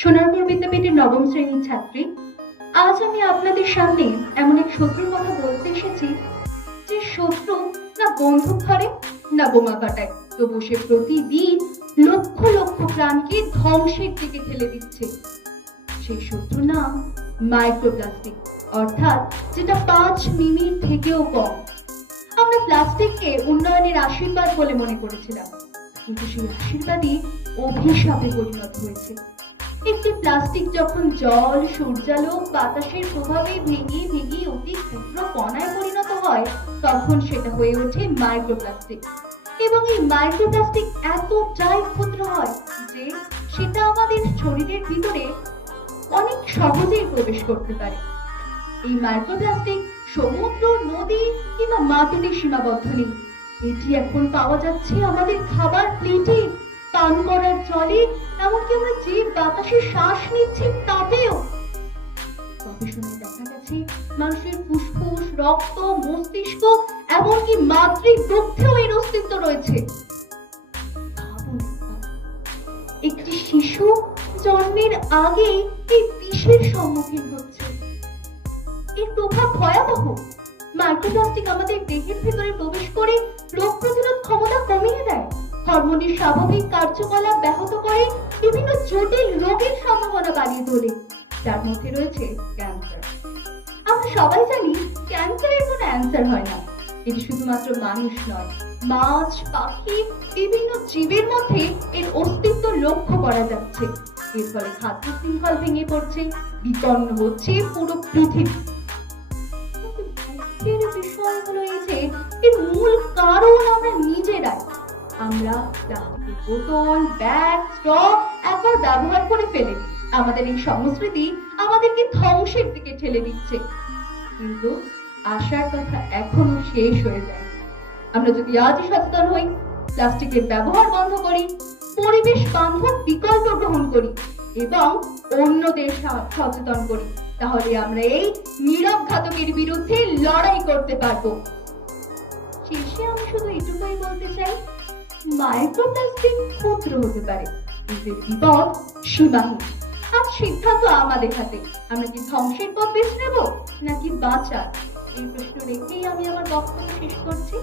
সোনারপুর বিদ্যাপীঠের নবম শ্রেণীর ছাত্রী। আজ আমি আপনাদের সামনে এমন এক শত্রুর কথা বলতে এসেছি, যে শত্রু না বন্দুক ধরে না বোমা কাটায়, তবু সে প্রতিদিন লক্ষ লক্ষ প্রাণকে ধ্বংসের দিকে ঠেলে দিচ্ছে। সেই শত্রুর নাম মাইক্রোপ্লাস্টিক, অর্থাৎ যেটা 5 মিলির থেকেও কম। আমরা প্লাস্টিককে উন্নয়নের আশীর্বাদ বলে মনে করেছিলাম, কিন্তু সেই আশীর্বাদই অভিশাপে পরিণত হয়েছে। একটি প্লাস্টিক যখন জল, সূর্যালোক, বাতাসের প্রভাবে ভেঙে ভেঙে অতি ক্ষুদ্র কণায় পরিণত হয়, তখন সেটা হয়ে ওঠে মাইক্রোপ্লাস্টিক। এবং এই মাইক্রোপ্লাস্টিক এতটাই ক্ষুদ্র হয় যে সেটা আমাদের শরীরের ভিতরে অনেক সহজেই প্রবেশ করতে পারে। এই মাইক্রোপ্লাস্টিক সমুদ্র, নদী কিংবা মাটিতে সীমাবদ্ধ নেই। এটি এখন পাওয়া যাচ্ছে আমাদের খাবার প্লেটে, পান করার জলে, এমনকি আমরা যে বাতাসে শ্বাস নিচ্ছি তাতেও। গবেষণায় দেখা গেছে মানুষের ফুসফুস, রক্ত, মস্তিষ্ক, এমনকি মাতৃদুগ্ধেও এর অস্তিত্ব রয়েছে। ভাবুন, একটি শিশু জন্মের আগে এই বিষের সম্মুখীন হচ্ছে। এর প্রভাব ভয়াবহ। মাইক্রোপ্লাস্টিক আমাদের দেহের ভেতরে প্রবেশ করে রোগ প্রতিরোধ ক্ষমতা কমিয়ে দেয়, হরমোনের স্বাভাবিক কার্যকলাপ ব্যাহত করে, বিভিন্ন জটিল রোগের সম্ভাবনা বাড়িয়ে তোলে, যার মধ্যে রয়েছে ক্যান্সার। আমরা সবাই জানি ক্যান্সারের কোনো অ্যান্সার হয় না। এটি শুধুমাত্র মানুষ নয়, মাছ, পাখি, বিভিন্ন জীবের মধ্যে এর অস্তিত্ব লক্ষ্য করা যাচ্ছে। এর ফলে খাদ্য শৃঙ্খল ভেঙে পড়ছে, বিপন্ন হচ্ছে পুরো পৃথিবী। এর বিষয় হলো এই যে এর মূল কারণ আমরা নিজেরাই। আমরা প্লাস্টিকের বোতল, ব্যাগ, স্ট্র একবার ব্যবহার করে ফেলে আমাদের এই সংস্কৃতি আমাদেরকে ধ্বংসের দিকে ঠেলে দিচ্ছে। কিন্তু আশার কথা এখনো শেষ হয়ে যায়। আমরা যদি আজই সচেতন হই, প্লাস্টিকের ব্যবহার বন্ধ করি, পরিবেশ বান্ধব বিকল্প গ্রহণ করি এবং অন্যদের সচেতন করি, তাহলে আমরা এই নীরব ঘাতকের বিরুদ্ধে লড়াই করতে পারবো। শেষে আমি শুধু এটুকুই বলতে চাই, মাইক্রোপ্লাস্টিক ক্ষুদ্র হতে পারে, এদের বিপদ সীমাহীন। আজ সিদ্ধান্ত আমাদের হাতে। আমরা কি ধ্বংসের পথ বেছে নেব নাকি বাঁচার? এই প্রশ্ন রেখেই আমি আমার বক্তব্য শেষ করছি।